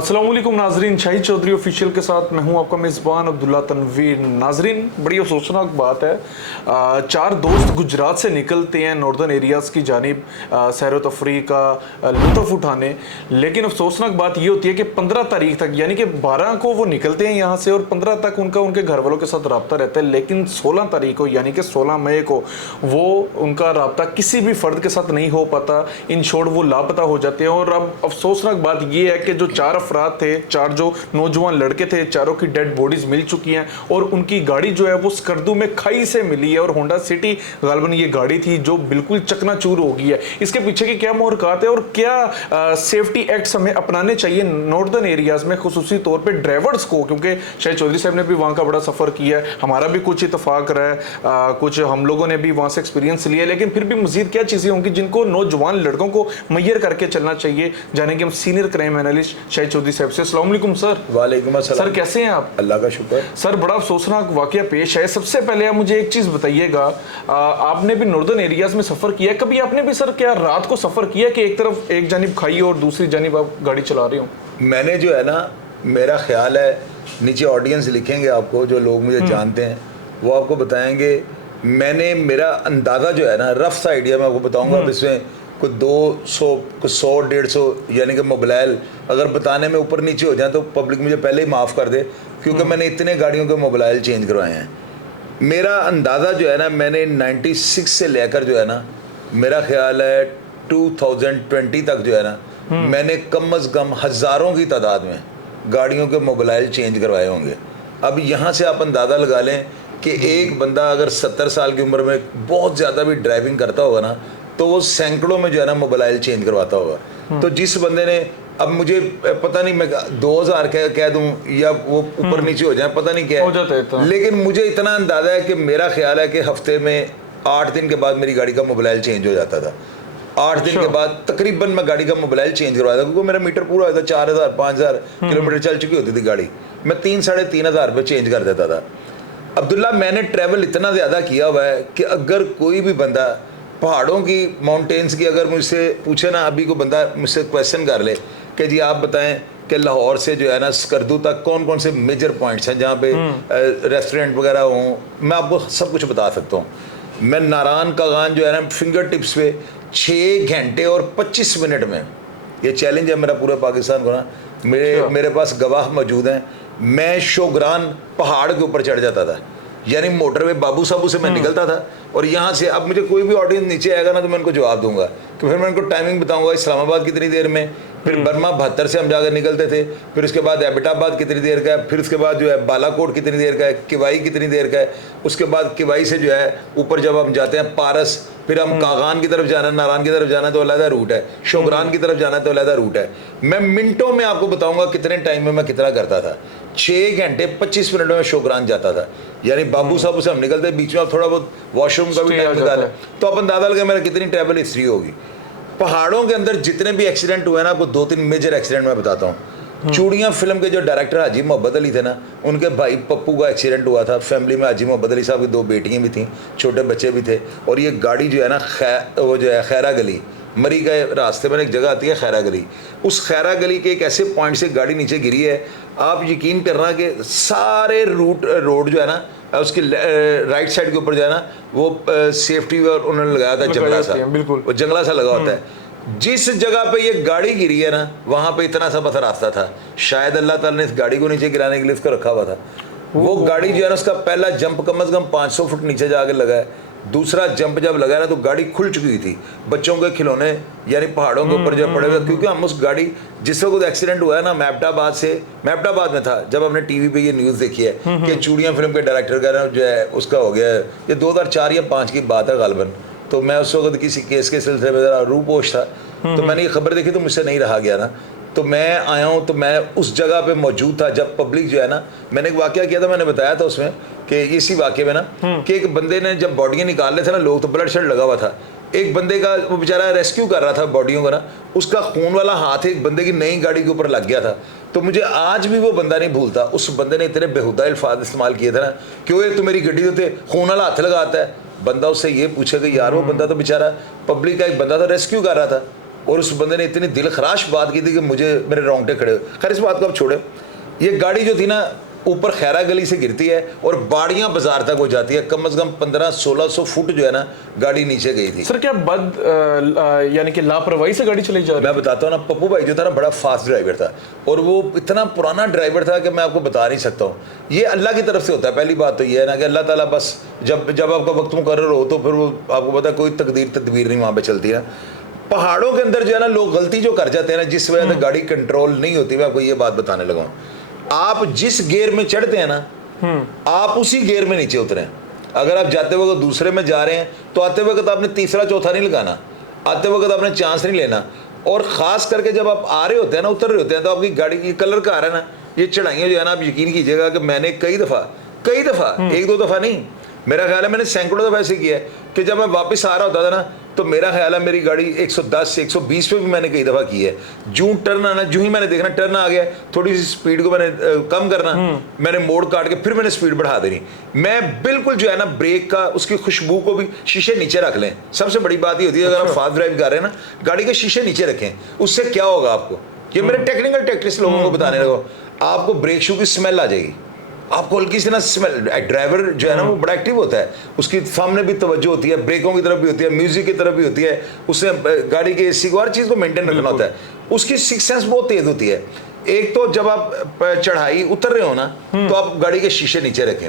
अस्सलाम वालेकुम नाजरीन, शाहिद चौधरी ऑफिशियल के साथ मैं हूं आपका मेज़बान अब्दुल्ला तनवीर। नाजरीन, बड़ी अफसोसनाक बात है, 4 दोस्त गुजरात से निकलते हैं नॉर्दर्न एरियाज़ की जानिब सैर व तफरीह का लुत्फ़ उठाने, लेकिन अफसोसनाक बात ये होती है कि 15 तारीख तक, यानी कि 12 को वो निकलते हैं यहाँ से और 15 तक उनके घर वालों के साथ रब्ता रहता है, लेकिन 16 तारीख को यानी कि 16 मई को वो उनका रब्ता किसी भी फ़र्द के साथ नहीं हो पाता। इन शॉर्ट वो लापता हो जाते हैं। और अब अफसोसनाक बात ये है कि जो 4 अफराद थे, 4 जो नौजवान लड़के थे, चारों की डेड बॉडीज मिल चुकी हैं और उनकी गाड़ी जो है वो स्कर्दू में खाई से मिली है और होंडा सिटी गालबन ये गाड़ी थी जो बिल्कुल चकनाचूर हो गई है। इसके पीछे की क्या मुहरकात है और क्या सेफ्टी एक्ट्स हमें अपनाने चाहिए नॉर्दर्न एरियाज में, खुसूसी तौर पे ड्राइवर्स को, क्योंकि शायद चौधरी साहब ने भी वहाँ का बड़ा सफ़र किया है, हमारा भी कुछ इतफाक रहा है, कुछ हम लोगों ने भी वहाँ से एक्सपीरियंस लिया है, लेकिन फिर भी मजीद क्या चीज़ें होंगी जिनको नौजवान लड़कों को मैयर करके चलना चाहिए। जानेंगे हम senior crime analyst Shahid Chaudhary साहब से। अस्सलाम वालेकुम सर। वालेकुम अस्सलाम। सर कैसे हैं आप? अल्लाह का शुक्र। सर बड़ा अफसोसनाक वाकया पेश है। सबसे पहले आप मुझे एक चीज़ बताइएगा, आपने भी नॉर्दर्न एरियाज में सफ़र किया है, कभी आपने भी सर क्या रात को सफ़र किया कि एक तरफ एक जानिब खाई और दूसरी जानिब आप गाड़ी चला रहे हो? मैंने जो है ना, मेरा ख्याल है, नीचे ऑडियंस लिखेंगे आपको, जो लोग मुझे जानते हैं वो आपको बताएंगे, मैंने मेरा अंदाज़ा जो है ना, रफ सा आइडिया मैं आपको बताऊंगा। अब इसमें कुछ 200 कुछ 100-150 यानी कि मोबाइल अगर बताने में ऊपर नीचे हो जाए तो पब्लिक मुझे पहले ही माफ़ कर दे, क्योंकि मैंने इतने गाड़ियों के मोबाइल चेंज करवाए हैं। मेरा अंदाज़ा जो है ना, मैंने 96 से लेकर जो है ना, मेरा ख्याल है 2020 तक जो है ना, मैंने कम अज़ कम हज़ारों की तादाद में गाड़ियों के मोबाइल चेंज करवाए होंगे। अब यहाँ से आप अंदाज़ा लगा लें कि एक बंदा अगर 70 साल की उम्र में बहुत ज़्यादा भी ड्राइविंग करता होगा ना, तो वो सैकड़ों में जो है ना मोबाइल चेंज करवाता होगा। तो जिस बंदे ने, अब मुझे पता नहीं मैं 2000 कह दूं या वो ऊपर नीचे हो जाए, पता नहीं क्या है, लेकिन मुझे इतना अंदाज़ा है कि मेरा ख्याल है कि हफ्ते में 8 दिन के बाद मेरी गाड़ी का मोबाइल चेंज हो जाता था। 8 दिन के बाद तकरीबन मैं गाड़ी का मोबाइल चेंज करवाया था, क्योंकि मेरा मीटर पूरा होता था, 4000-5000 किलोमीटर चल चुकी होती थी गाड़ी, मैं 3-3.5 रुपये चेंज कर देता था। अब्दुल्ला, मैंने ट्रैवल इतना ज़्यादा किया हुआ है कि अगर कोई भी बंदा पहाड़ों की, माउंटेन्स की, अगर मुझसे पूछे ना, अभी को बंदा मुझसे क्वेश्चन कर ले कि जी आप बताएं कि लाहौर से जो है ना स्कर्दू तक कौन कौन से मेजर पॉइंट्स हैं जहाँ पे रेस्टोरेंट वगैरह हों, मैं आपको सब कुछ बता सकता हूँ। मैं नारायण कागान जो है ना, फिंगर टिप्स पे 6 घंटे और 25 मिनट में, ये चैलेंज है मेरा पूरे पाकिस्तान को ना, मेरे पास गवाह मौजूद हैं, मैं शोग्रान पहाड़ के ऊपर चढ़ जाता था, यानी मोटरवे बाबू साबू से मैं निकलता था। और यहाँ से अब मुझे कोई भी ऑडियंस नीचे आएगा ना तो मैं उनको जवाब दूंगा, कि फिर मैं उनको टाइमिंग बताऊंगा, इस्लामाबाद कितनी देर में, फिर बर्मा 72 से हम जाकर निकलते थे, फिर उसके बाद एबटाबाद कितनी देर का है, फिर उसके बाद जो है बालाकोट कितनी देर का है, किवाई कितनी देर का है, उसके बाद किवाई से जो है ऊपर जब हम जाते हैं पारस, फिर हम कागान की तरफ जाना, नारायण की तरफ जाना तो अलग रूट है, शोग्रान की तरफ जाना तो अलग रूट है। मैं मिनटों में आपको बताऊंगा कितने टाइम में मैं कितना करता था। 6 घंटे 25 मिनट में शोग्रान जाता था, यानी बाबू साहब से हम निकलते, बीच में आप थोड़ा बहुत वॉशरूम का भी टाइम निकाला, तो आप अंदाजा लगा मेरा कितनी ट्रैवल हिस्ट्री होगी। पहाड़ों के अंदर जितने भी एक्सीडेंट हुए ना, आपको 2-3 मेजर एक्सीडेंट मैं बताता हूँ। चूड़ियाँ फिल्म के जो डायरेक्टर हाजी मोहब्बत अली थे ना, उनके भाई पप्पू का एक्सीडेंट हुआ था। फैमिली में हाजी मोहब्बत अली साहब की 2 बेटियाँ भी थीं, छोटे बच्चे भी थे, और ये गाड़ी जो है ना, वो जो है खैरा गली, मरी के रास्ते में एक जगह आती है खैरा गली, उस खैरा गली के एक ऐसे पॉइंट से गाड़ी नीचे गिरी है, आप यकीन करना कि सारे रोड जो है ना, उसके राइट साइड के ऊपर जो है ना, वो सेफ्टी और उन्होंने लगाया था जंगला सा, बिल्कुल वो जंगला सा लगा होता है। जिस जगह पे ये गाड़ी गिरी है ना, वहाँ पे इतना सा बस रास्ता था, शायद अल्लाह ताला ने इस गाड़ी को नीचे गिराने के लिए इसको रखा हुआ था। वो गाड़ी जो है ना, उसका पहला जंप कम अज़ कम 500 फुट नीचे जाके लगा है, दूसरा जंप जब लगा ना तो गाड़ी खुल चुकी थी, बच्चों के खिलौने यानी पहाड़ों के ऊपर जब पड़े हुए, क्योंकि हम उस गाड़ी, जिस वक्त एक्सीडेंट हुआ है ना, मैपटाबाद में था, जब हमने टीवी पे ये न्यूज़ देखी है कि चूड़ियाँ फिल्म के डायरेक्टर का जो है उसका हो गया है, ये 2004 या 5 की बात है गालबन, तो मैं उस वक्त किसी केस के सिलसिले में ज़रा रूपोश था, तो मैंने ये खबर देखी तो मुझसे नहीं रहा गया ना, तो मैं आया हूँ, तो मैं उस जगह पे मौजूद था जब पब्लिक जो है ना, मैंने एक वाकया किया था, मैंने बताया था उसमें कि इसी वाकये में ना कि एक बंदे ने जब बॉडी निकाल रहे थे ना लोग, तो ब्लड शेड लगा हुआ था, एक बंदे का वो बेचारा रेस्क्यू कर रहा था बॉडियों का ना, उसका खून वाला हाथ एक बंदे की नई गाड़ी के ऊपर लग गया था। तो मुझे आज भी वो बंदा नहीं भूलता, उस बंदे ने इतने बेहुदा अल्फाज इस्तेमाल किए थे ना, क्यों ये तो मेरी गड्डी होते खून वाला हाथ लगाता है। बंदा उससे ये पूछे कि यार वो बंदा तो बेचारा पब्लिक का एक बंदा था, रेस्क्यू कर रहा था, और उस बंदे ने इतनी दिल खराश बात की थी कि मुझे मेरे रोंगटे खड़े। खैर इस बात को आप छोड़े, ये गाड़ी जो थी ना ऊपर खैरा गली से गिरती है और बाड़ियाँ बाजार तक हो जाती है, कम से कम 1500-1600 फुट जो है ना गाड़ी नीचे गई थी। सर क्या यानी कि लापरवाही से गाड़ी चली जा रही? मैं बताता हूँ ना, पप्पू भाई जो था ना बड़ा फास्ट ड्राइवर था, और वो इतना पुराना ड्राइवर था कि मैं आपको बता नहीं सकता हूँ। ये अल्लाह की तरफ से होता है। पहली बात तो ये है ना कि अल्लाह ताला बस जब आपका वक्त मुकर्रर हो तो फिर वो आपको पता है कोई तदबीर नहीं वहाँ पर चलती है। पहाड़ों के अंदर जो है ना लोग गलती जो कर जाते हैं ना, जिस वजह से गाड़ी कंट्रोल नहीं होती, मैं आपको ये बात बताने लगा हूँ। आप जिस गियर में चढ़ते हैं ना, आप उसी गियर में नीचे उतरें। अगर आप जाते वक्त दूसरे में जा रहे हैं तो आते वक्त आपने तीसरा चौथा नहीं लगाना, आते वक्त आपने चांस नहीं लेना। और ख़ास करके जब आप आ रहे होते हैं ना, उतर रहे होते हैं, तो आपकी गाड़ी की कलर का आ रहा है ना, ये चढ़ाइयाँ जो है ना, आप यकीन कीजिएगा कि मैंने कई दफ़ा एक दो दफ़ा नहीं, मेरा ख्याल है मैंने सैकड़ों दफ़ा ऐसे किया है कि जब मैं वापस आ रहा होता था ना, तो मेरा ख्याल है मेरी गाड़ी 110-120 पे भी मैंने कई दफ़ा की है। जूं टर्न आना, जूं ही मैंने देखना टर्न आ गया, थोड़ी सी स्पीड को मैंने कम करना, मैंने मोड़ काट के फिर मैंने स्पीड बढ़ा देनी। मैं बिल्कुल जो है ना ब्रेक का उसकी खुशबू को भी शीशे नीचे रख लें। सबसे बड़ी बात ये होती है अगर आप फास्ट ड्राइव कर रहे हैं ना, गाड़ी के शीशे नीचे रखें। उससे क्या होगा आपको, ये मेरे टेक्निकल टेक्टिक्स लोगों को बताने लगा, आपको ब्रेक शू की स्मेल आ जाएगी, आपको हल्की सी ना स्मेल। ड्राइवर जो है ना वो बड़ा एक्टिव होता है, उसकी सामने भी तवज्जो होती है, ब्रेकों की तरफ भी होती है, म्यूजिक की तरफ भी होती है, उससे गाड़ी के एसी को हर चीज़ को मेंटेन रखना होता है। उसकी सिक्स सेंस बहुत तेज होती है। एक तो जब आप चढ़ाई उतर रहे हो ना, तो आप गाड़ी के शीशे नीचे रखें।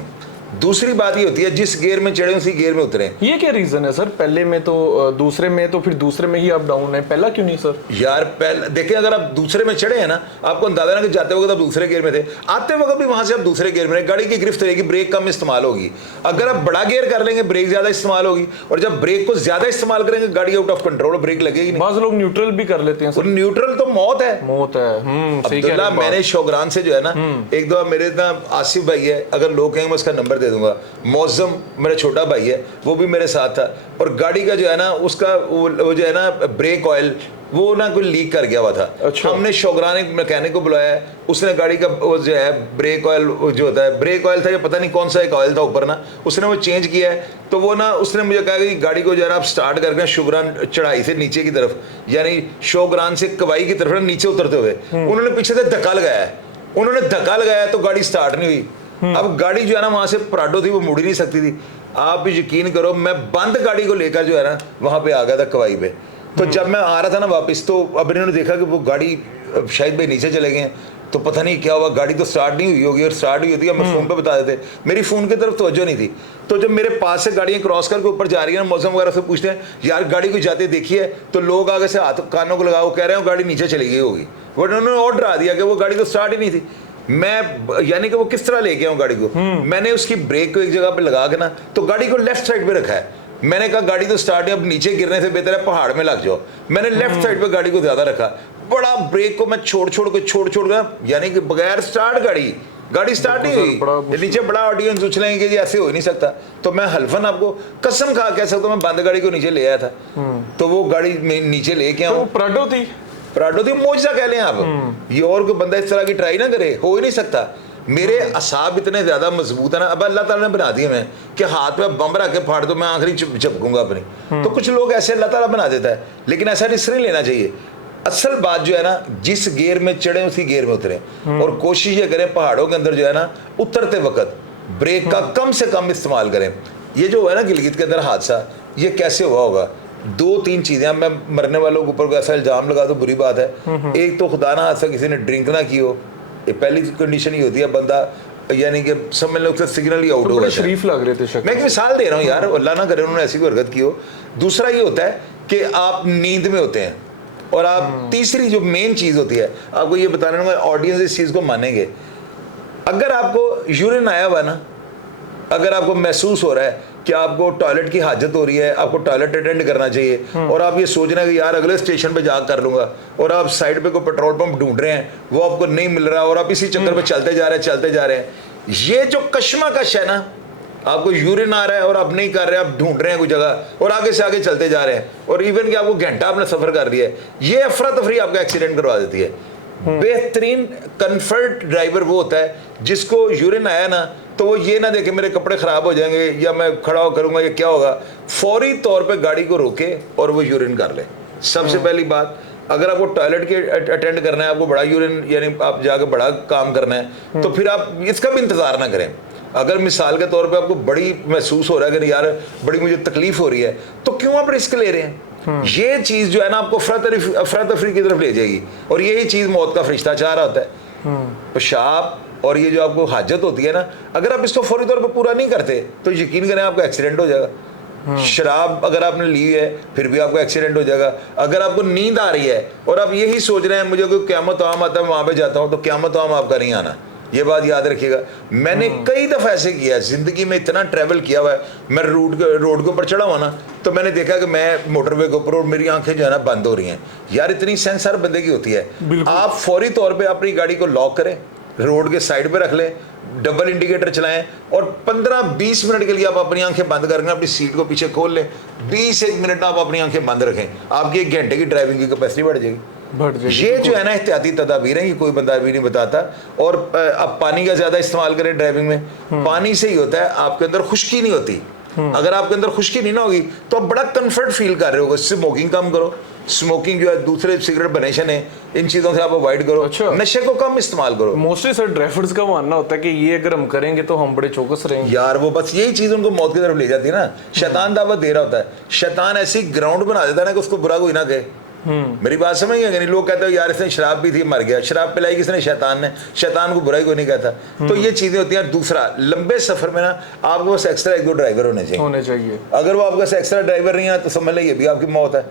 दूसरी बात ये होती है जिस गियर में चढ़े उसी गियर में उतरे। ये क्या रीजन है सर? पहले में तो दूसरे में, तो फिर दूसरे में ही आप डाउन है, पहला क्यों नहीं सर? यार पहले देखिए, अगर आप दूसरे में चढ़े हैं ना, आपको अंदाजा ना कि जाते वक्त आप दूसरे गियर में थे, आते वक्त भी वहां से आप दूसरे गियर में, गाड़ी की गिरफ्त रहेगी, ब्रेक कम इस्तेमाल होगी। अगर आप बड़ा गियर कर लेंगे ब्रेक ज्यादा इस्तेमाल होगी, और जब ब्रेक को ज्यादा इस्तेमाल करेंगे गाड़ी आउट ऑफ कंट्रोल, ब्रेक लगेगी नहीं। बाज़ लोग न्यूट्रल भी कर लेते हैं सर। न्यूट्रल तो मौत है, मौत है। सही कह रहे अब्दुल्ला, हैं। मैंने शौगरान से जो है ना, एक दो मेरे ना आसिफ भाई है, अगर लोग कहेंगे मैं उसका नंबर दे दूंगा, मौजम मेरा छोटा भाई है, वो भी मेरे साथ था, और गाड़ी का जो है ना उसका वो जो है ना ब्रेक ऑयल वो ना कोई लीक कर गया हुआ था। अच्छा। हमने शौगरान एक मैकेनिक को बुलाया, उसने गाड़ी का वो जो है ब्रेक ऑयल जो होता है, ब्रेक ऑयल था या पता नहीं कौन सा एक ऑयल था ऊपर ना, उसने वो चेंज किया है। तो वो ना उसने मुझे कहा कि गाड़ी को जो है ना आप स्टार्ट करके शौगरान चढ़ाई से नीचे की तरफ, यानी शौगरान से कवाई की तरफ नीचे उतरते हुए उन्होंने पीछे से धक्का लगाया, तो गाड़ी स्टार्ट नहीं हुई। अब गाड़ी जो है ना वहां से प्राडो थी, वो मुड़ ही नहीं सकती थी। आप यकीन करो, मैं बंद गाड़ी को लेकर जो है ना वहां पे आ गया था कवाई पे। तो जब मैं आ रहा था ना वापस, तो अब इन्होंने देखा कि वो गाड़ी शायद भाई नीचे चले गए हैं, तो पता नहीं क्या हुआ, गाड़ी तो स्टार्ट नहीं हुई होगी, और स्टार्ट हुई होती है मैं फ़ोन पे बता देते, मेरी फ़ोन की तरफ तवज्जो नहीं थी। तो जब मेरे पास से गाड़ियाँ क्रॉस करके ऊपर जा रही है ना, मौसम वगैरह से पूछते हैं यार गाड़ी कोई जाते देखी है, तो लोग आगे से हाथ कानों को लगाओ, कह रहे हो गाड़ी नीचे चली गई होगी, बट उन्होंने और डरा दिया कि वो गाड़ी तो स्टार्ट ही नहीं थी। मैं यानी कि वो किस तरह लेके आऊँ गाड़ी को, मैंने उसकी ब्रेक को एक जगह पे लगा के ना, तो गाड़ी को लेफ्ट साइड पे रखा है। मैंने कहा गाड़ी तो स्टार्ट है, अब नीचे गिरने से बेहतर है पहाड़ में लग जाओ। मैंने लेफ्ट साइड पे गाड़ी को ज्यादा रखा, बड़ा ब्रेक को मैं छोड़ कर, यानी कि बगैर स्टार्ट गाड़ी स्टार्ट नहीं हुई। नीचे बड़ा ऑडियंस उछलेंगे कि ऐसे हो ही नहीं सकता। तो मैं हल्फन आपको कसम खा कह सकता हूँ, मैं बंद गाड़ी को नीचे ले आया था, तो वो गाड़ी नीचे लेके आऊँ। प्राडो थी, मोजा कह लें आप। ये और कोई बंदा इस तरह की ट्राई ना करे, हो ही नहीं सकता। मेरे असाब इतने ज्यादा मजबूत है ना, अब अल्लाह ताला ने बना दिए मैं कि हाथ में बम रख के फाड़ दो, मैं आखिरी झपकूंगा अपनी। तो कुछ लोग ऐसे अल्लाह ताला बना देता है, लेकिन ऐसा रिस्क नहीं लेना चाहिए। असल बात जो है ना, जिस गियर में चढ़े उसी गियर में उतरे, और कोशिश ये करें पहाड़ों के अंदर जो है ना उतरते वक्त ब्रेक का कम से कम इस्तेमाल करें। ये जो है ना गिलगित के अंदर हादसा, ये कैसे हुआ होगा? 2-3 चीजें, मैं मरने वालों के ऊपर को ऐसा इल्जाम लगा दो बुरी बात है। एक तो खुदा ना हादसा किसी ने ड्रिंक ना की हो, ये पहली कंडीशन ही होती है, बंदा यानी कि समझ लो सिग्नल ही आउट हो गया। शरीफ लग रहे थे, मैं एक मिसाल दे रहा हूँ यार, अल्लाह ना करे उन्होंने ऐसी कोई हरकत की हो। दूसरा ये होता है कि आप नींद में होते हैं, और आप तीसरी जो मेन चीज होती है, आपको ये बताने लूंगा, ऑडियंस इस चीज को मानेंगे। अगर आपको यूरिन आया हुआ ना, अगर आपको महसूस हो रहा है कि आपको टॉयलेट की हाजत हो रही है, आपको टॉयलेट अटेंड करना चाहिए, और आप ये सोच रहे हैं कि यार अगले स्टेशन पे जा कर लूंगा, और आप साइड पे कोई पेट्रोल पंप ढूंढ रहे हैं, वो आपको नहीं मिल रहा, और आप इसी चक्कर पे चलते जा रहे हैं, ये जो कश्मकश है ना, आपको यूरिन आ रहा है और आप नहीं कर रहे, आप ढूंढ रहे हैं कोई जगह और आगे से आगे चलते जा रहे हैं, और इवन कि आपको घंटा आपने सफर कर दिया है, ये अफरा तफरी आपका एक्सीडेंट करवा देती है। बेहतरीन कंफर्ट ड्राइवर वो होता है जिसको यूरिन आया ना तो वो ये ना देखे मेरे कपड़े खराब हो जाएंगे या मैं खड़ा करूंगा या क्या होगा, फौरी तौर पे गाड़ी को रोके और वो यूरिन कर ले। सबसे पहली बात, अगर आपको टॉयलेट के अटेंड करना है, आपको बड़ा यूरिन यानी आप जाके बड़ा काम करना है, तो फिर आप इसका भी इंतजार ना करें। अगर मिसाल के तौर पे आपको बड़ी महसूस हो रहा है कि यार बड़ी मुझे तकलीफ हो रही है, तो क्यों आप रिस्क ले रहे हैं? ये चीज जो है ना आपको अफरा तफरी की तरफ ले जाएगी, और यही चीज मौत का फरिश्ता चाह रहा होता है। पेशाब और ये जो आपको हाजत होती है ना, अगर आप इसको फौरी तौर पे पूरा नहीं करते तो यकीन करें आपका एक्सीडेंट हो जाएगा। शराब अगर आपने ली है फिर भी आपको एक्सीडेंट हो जाएगा। अगर आपको नींद आ रही है और आप यही सोच रहे हैं मुझे कोई क़यामत आम आता है वहां पे जाता हूं, तो क़यामत आम आपका नहीं आना, ये बात याद रखिएगा। मैंने कई दफ़ा ऐसे किया है, ज़िंदगी में इतना ट्रैवल किया हुआ है। मैं रोड के ऊपर चढ़ा हुआ ना, तो मैंने देखा कि मैं मोटरवे के ऊपर और मेरी आंखें जो है ना बंद हो रही हैं। यार इतनी सेंस हर बंदे की होती है। आप फौरी तौर पर अपनी गाड़ी को लॉक करें, रोड के साइड पे रख लें, डबल इंडिकेटर चलाएं और 15-20 मिनट के लिए आप अपनी आंखें बंद करके अपनी सीट को पीछे खोल लें। 20-1 मिनट आप अपनी आंखें बंद रखें, आपकी 1 घंटे की ड्राइविंग की कैपेसिटी बढ़ जाएगी। ये जो है ना एहतियाती तदाबीर है, ये कोई बंदा भी नहीं बताता। और अब पानी का ज़्यादा इस्तेमाल करें ड्राइविंग में। पानी से ही होता है, आपके अंदर खुश्की नहीं होती। अगर आपके अंदर खुश्की नहीं ना होगी तो आप बड़ा कंफर्ट फील कर रहे हो। स्मोकिंग कम करो, स्मोकिंग जो है दूसरे सिगरेट बनेशन है, इन चीज़ों से आप अवॉइड करो। अच्छा। नशे को कम इस्तेमाल करो। मोस्टली सर ड्राइवर्स का मानना होता है कि ये अगर हम करेंगे तो हम बड़े चौकस रहेंगे। यार वो बस यही चीज़ उनको मौत की तरफ ले जाती है ना। शैतान दावत दे रहा होता है, शैतान ऐसी ग्राउंड बना देता है ना कि उसको बुरा कोई ना कहे। मेरी बात समझ गए नहीं? लोग कहते हैं यार इसने शराब पी थी मर गया, शराब पिलाई किसने? शैतान ने। शैतान को बुराई कोई नहीं कहता। तो ये चीज़ें होती हैं। दूसरा, लंबे सफ़र में ना आपके पास एक्स्ट्रा 1-2 ड्राइवर होने चाहिए। अगर वो आपके पास एक्स्ट्रा ड्राइवर नहीं है तो समझ लें ये भी आपकी मौत है।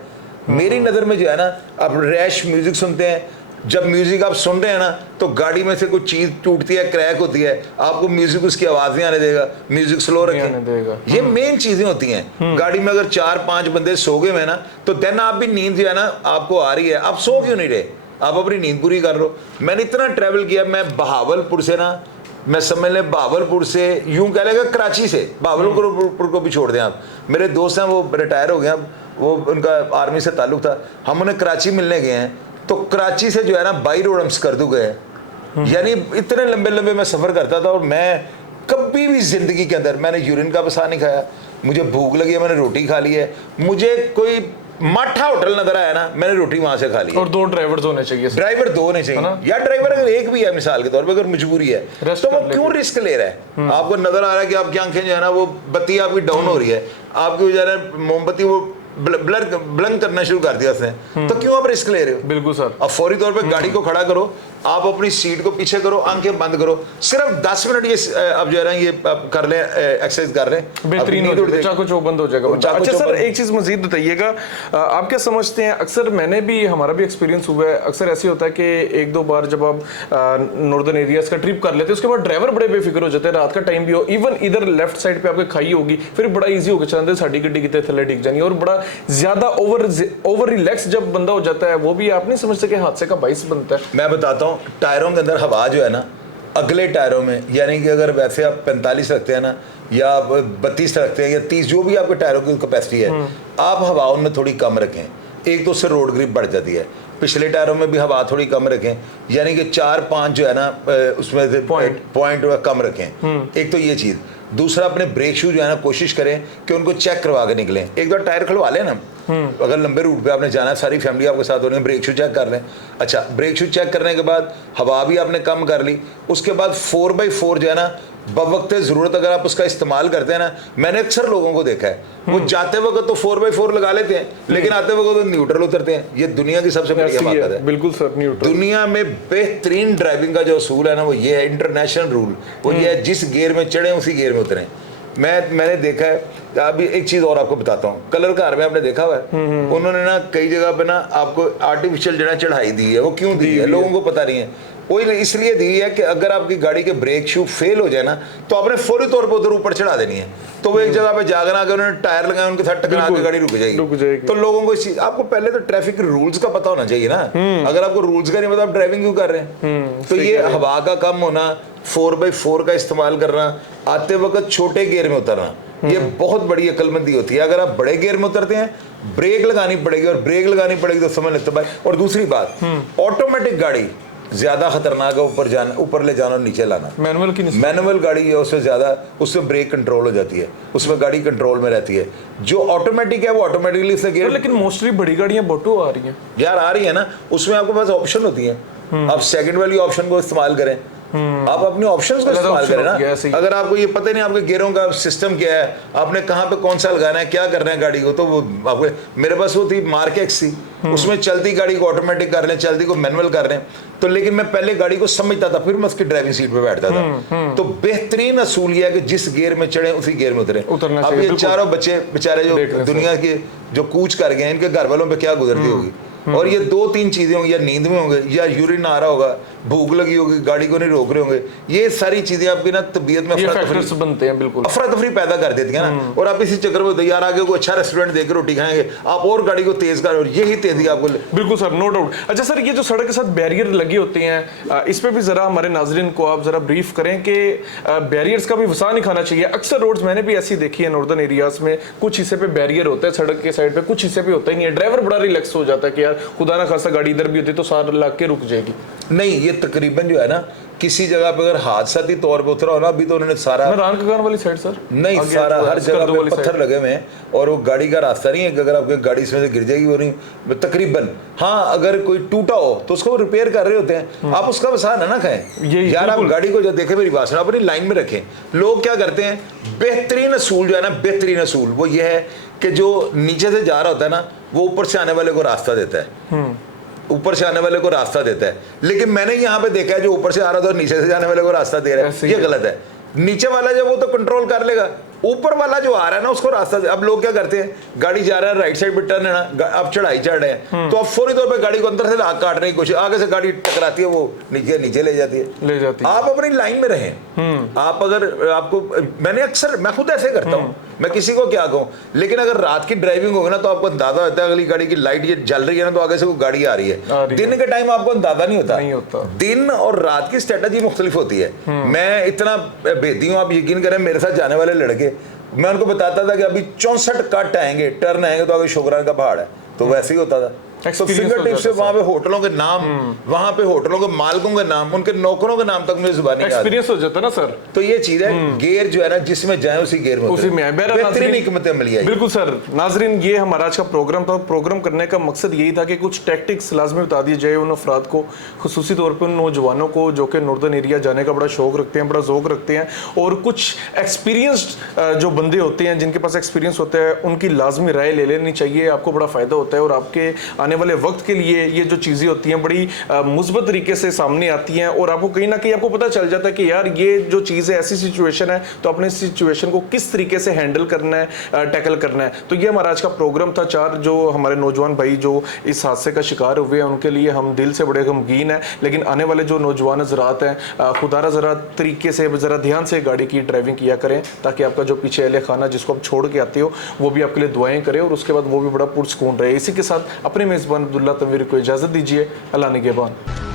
मेरी नज़र में जो है ना, आप रैश म्यूजिक सुनते हैं, जब म्यूजिक आप सुन रहे हैं ना तो गाड़ी में से कोई चीज़ टूटती है, क्रैक होती है, आपको म्यूजिक उसकी आवाज़ नहीं आने देगा, म्यूजिक स्लो रखें। ये मेन चीज़ें होती हैं। गाड़ी में अगर 4-5 बंदे सो गए हैं ना तो देन आप भी नींद जो है ना आपको आ रही है, आप सो क्यों नहीं रहे? आप अपनी नींद पूरी कर लो। मैंने इतना ट्रैवल किया, मैं बहावलपुर से ना, मैं समझ लें बहावलपुर से यूं कह लेगा कराची से, बहावलपुर को भी छोड़ दें आप। मेरे दोस्त हैं वो रिटायर हो गए, वो उनका आर्मी से ताल्लुक था, हम उन्हें कराची मिलने गए हैं, तो कराची से जो है ना बाई रोड हम स्कर्दू गए। यानी इतने लंबे लंबे मैं सफ़र करता था और मैं कभी भी ज़िंदगी के अंदर मैंने यूरिन का बसा नहीं खाया। मुझे भूख लगी है, मैंने रोटी खा ली है। मुझे कोई माठा होटल नजर आया ना, मैंने रोटी वहां से खा ली। और 2 ड्राइवर्स होने चाहिए। ड्राइवर 2 होने चाहिए। या ड्राइवर अगर एक भी है मिसाल के तौर पे, अगर मजबूरी है तो वो क्यों रिस्क ले रहा है? आपको नजर आ रहा है कि आपकी आंखें जो है ना वो बत्ती आपकी डाउन हो रही है, आपकी जो है मोमबत्ती वो ब्लंक करना शुरू कर दिया उसने, तो क्यों आप रिस्क ले रहे हो? बिल्कुल सर। अब फौरी तौर पे गाड़ी को खड़ा करो, आप अपनी सीट को पीछे करो, आंखें बंद करो, सिर्फ 10 मिनट ये अब जो है ना ये कर लें, एक्सरसाइज कर लें, बेहतरीन हो जाएगा, चाकू चौक बंद हो जाएगा। अच्छा सर, एक चीज़ मजीद बताइएगा, आप क्या समझते हैं, अक्सर मैंने भी, हमारा भी एक्सपीरियंस हुआ है, अक्सर ऐसे होता है कि 1-2 बार जब आप नॉर्दर्न एरियाज का ट्रिप कर लेते हैं उसके बाद ड्राइवर बड़े बेफिक्र हो जाते हैं, रात का टाइम भी हो, इवन इधर लेफ्ट साइड पे आपके खाई होगी, फिर बड़ा ईजी होकर चलते साड़ी गड्डी कितने थले डिग जाएंगे, और बड़ा ज्यादा ओवर रिलैक्स जब बंदा हो जाता है, वो भी आप नहीं समझ सके हादसे का बाइस बनता है। मैं बताता हूँ, टायरों के अंदर हवा जो है ना, अगले टायरों में, यानी कि अगर वैसे आप 45 रखते हैं ना, या आप 32 रखते हैं या 30, जो भी आपके टायरों की कैपेसिटी है, आप हवा उनमें थोड़ी कम रखें। एक तो उससे रोड ग्रिप बढ़ जाती है। पिछले टायरों में भी हवा थोड़ी कम रखें, यानी कि 4-5 जो है ना उसमें से पॉइंट कम रखें। एक तो ये चीज़। दूसरा, अपने ब्रेक शू जो है ना कोशिश करें कि उनको चेक करवा के निकलें। एक बार टायर खुलवा लें ना, अगर लंबे रूट पे आपने जाना है, सारी फैमिली आपके साथ हो रही है, ब्रेक शू चेक कर लें। अच्छा, ब्रेक शू चेक करने के बाद हवा भी आपने कम कर ली, उसके बाद 4x4 जो है ना बवक्त ज़रूरत अगर आप उसका इस्तेमाल करते हैं ना, मैंने अक्सर लोगों को देखा है वो जाते वक्त तो 4x4 लगा लेते हैं, लेकिन आते वक्त तो न्यूट्रल उतरते हैं। ये दुनिया की सबसे बड़ी बात है। बिल्कुल सर, न्यूट्रल। दुनिया में बेहतरीन ड्राइविंग का जो असूल है ना, वो ये है, इंटरनेशनल रूल, वो ये है, जिस गियर में चढ़े उसी गियर में उतरें। मैंने देखा है। अभी एक चीज़ और आपको बताता हूँ, कलर कार में आपने देखा हुआ है, उन्होंने ना कई जगह पे ना आपको आर्टिफिशियल जो है चढ़ाई दी है। वो क्यों दी है लोगों को पता नहीं है। वो इसलिए दी है कि अगर आपकी गाड़ी के ब्रेक शू फेल हो जाए ना, तो आपने फौरी तौर पर उधर ऊपर चढ़ा देनी है। तो वो एक जगह पे जाकर अगर उन्होंने टायर लगाए, उनके साथ टकरा के गाड़ी रुक जाएगी। तो लोगों को इस चीज, आपको पहले तो ट्रैफिक के रूल्स का पता होना चाहिए ना। अगर आपको रूल्स का नहीं पता, आप ड्राइविंग क्यों कर रहे हैं? तो ये हवा का कम होना, 4x4 का इस्तेमाल करना, आते वक्त छोटे गियर में उतरना, ये बहुत बड़ी अक्लमंदी होती है। अगर आप बड़े गियर में उतरते हैं, ब्रेक लगानी पड़ेगी, और ब्रेक लगानी पड़ेगी तो समझ लेते भाई। और दूसरी बात, ऑटोमेटिक गाड़ी ज्यादा खतरनाक है, ऊपर ले जाना और नीचे लाना। मैनुअल गाड़ी है, उससे ज्यादा, उससे ब्रेक कंट्रोल हो जाती है, उसमें गाड़ी कंट्रोल में रहती है। जो ऑटोमेटिक है वो ऑटोमेटिकली से गियर। लेकिन मोस्टली बड़ी गाड़ियां बोटो आ रही हैं यार, आ रही है ना, उसमें आपके पास ऑप्शन होती है, आप सेकंड वाली ऑप्शन को इस्तेमाल करें, आप अपने ऑप्शंस को इस्तेमाल करें ना। अगर आपको ये पता ही नहीं आपके गियरों का सिस्टम क्या है, आपने कहाँ पे कौन सा लगाना है, क्या करना है गाड़ी को, तो वो आपको, मेरे पास वो थी मार्क एक्स थी, उसमें चलती गाड़ी को ऑटोमेटिक कर लें, चलती को मैनुअल कर लें। तो लेकिन मैं पहले गाड़ी को समझता था, फिर मैं उसकी ड्राइविंग सीट पे बैठता था। तो बेहतरीन असूल यह है कि जिस गियर में चढ़े उसी गियर में उतरे। अब ये चारों बच्चे बेचारे जो दुनिया के जो कूच कर गए, इनके घर वालों पे क्या गुजरती होगी। और ये 2-3 चीजें होंगी, या नींद में होंगे, या यूरिन आ रहा होगा, भूख लगी होगी, गाड़ी को नहीं रोक रहे होंगे। ये सारी चीजें आपकी ना तबीयत में बनते हैं, बिल्कुल अफरा तफरी पैदा कर देती है ना। और आप इसी चक्कर में यार आगे कोई अच्छा रेस्टोरेंट देकर रोटी खाएंगे, आप और गाड़ी को तेज कर, और यही तेजी आपको। बिल्कुल सर, नो डाउट। अच्छा सर, ये जो सड़क के साथ बैरियर लगे होते हैं, इस पे भी जरा हमारे नाजरीन को आप जरा ब्रीफ करें कि बैरियर्स का भी वसा नहीं खाना चाहिए। अक्सर रोड्स मैंने भी ऐसी देखी है नॉर्दर्न एरियाज में, कुछ हिस्से पे बैरियर होता है सड़क के साइड पे, कुछ हिस्से पे होता ही नहीं है। ड्राइवर बड़ा रिलैक्स हो जाता है कि यार खुदा ना खासा गाड़ी इधर भी होती तो सार ला के रुक जाएगी। नहीं, ये तकरीबन जो है ना, किसी जगह पे अगर हादसाती तौर पे उतरा हो ना, अभी तो उन्होंने सारा रानकगान वाली साइड सर नहीं, सारा हर जगह पे पत्थर लगे हुए हैं, और वो गाड़ी का रास्ता नहीं है कि अगर आपकी गाड़ी इसमें से गिर जाएगी वो नहीं। तकरीबन हाँ, अगर कोई टूटा हो तो उसको रिपेयर कर रहे होते हैं, आप उसका वसा ना खाएं यार। आप गाड़ी को जो देखें, मेरी बात सुनो, अपनी लाइन में रखें। लोग क्या करते हैं, बेहतरीन असूल जो है ना, बेहतरीन असूल वो ये है कि जो नीचे से जा रहा होता है ना, वो ऊपर से आने वाले को रास्ता देता है, ऊपर से आने वाले को रास्ता देता है। लेकिन मैंने यहाँ पे देखा है, जो ऊपर से आ रहा था और नीचे से जाने वाले को रास्ता दे रहा है, ये गलत है। नीचे वाला जो वो तो कंट्रोल कर लेगा, ऊपर वाला जो आ रहा है ना उसको रास्ता दे। अब लोग क्या करते हैं, गाड़ी जा रहा है, राइट साइड पे टर्न है ना, आप चढ़ाई चढ़ रहे हैं, तो आप फौरी तौर पे गाड़ी को अंदर से लाग काटने की कोशिश, आगे से गाड़ी टकराती है, वो नीचे ले जाती है। आप अपनी लाइन में रहें। आप अगर आपको, मैंने अक्सर, मैं खुद ऐसे करता हूँ, मैं किसी को क्या कहूँ, लेकिन अगर रात की ड्राइविंग होगी ना, तो आपको अंदाजा होता है अगली गाड़ी की लाइट ये जल रही है ना, तो आगे से कोई गाड़ी आ रही है। दिन के टाइम आपको अंदाजा नहीं होता। दिन और रात की स्ट्रेटजी मुख्तलिफ होती है। मैं इतना भेदी हूँ, आप यकीन करें, मेरे साथ जाने वाले लड़के, मैं उनको बताता था कि अभी 64 कट आएंगे, टर्न आएंगे, तो आगे शुक्रान का पहाड़ है, तो वैसे ही होता था। तो फिंगर टिप से वहाँ पे होटलों के नाम, वहाँ पे होटलों के मालिकों के नाम, उनके नौकरों के नाम तक मुझे जुबानी एक्सपीरियंस हो जाता है ना सर। तो ये चीज है, गियर जो है ना, जिसमें जाए उसी गियर में उसी में है। बेहतरीन हिकमत अमली है। बिल्कुल सर। नाजरीन, ये हमारा आज का प्रोग्राम था। प्रोग्राम करने का मकसद यही था कि कुछ टैक्टिक्स लाजमी बता दिए जाए उन अफराद को, खुसूसी तौर पर उन नौजवानों को जो कि नॉर्दर्न एरिया जाने का बड़ा शौक रखते हैं, बड़ा ज़ौक रखते हैं, और कुछ एक्सपीरियंस्ड जो बंदे होते हैं, जिनके पास एक्सपीरियंस होता है, उनकी लाजमी राय ले लेनी चाहिए। आपको बड़ा फ़ायदा होता है, और आपके आने वाले वक्त के लिए ये जो चीजें होती हैं बड़ी मुस्बत तरीके से सामने आती हैं, और आपको कहीं ना कहीं आपको पता चल जाता है कि यार ये जो चीज़ है, ऐसी सिचुएशन है, तो अपने सिचुएशन को किस तरीके से हैंडल करना है, टैकल करना है। तो ये हमारा आज का प्रोग्राम था। 4 जो हमारे नौजवान भाई जो इस हादसे का शिकार हुए हैं, उनके लिए हम दिल से बड़े गमगीन हैं। लेकिन आने वाले जो नौजवान हजरात हैं, खुदारा ज़रा तरीके से, ज़रा ध्यान से गाड़ी की ड्राइविंग किया करें, ताकि आपका जो पीछे अहले खाना जिसको आप छोड़ के आते हो, वो भी आपके लिए दुआएं करे, और उसके बाद वो भी बड़ा पुरसकून रहे। इसी के साथ अपने मेज़बान अब्दुल्ला तनवीर को इजाज़त दीजिए। अल्लाह निगहबान।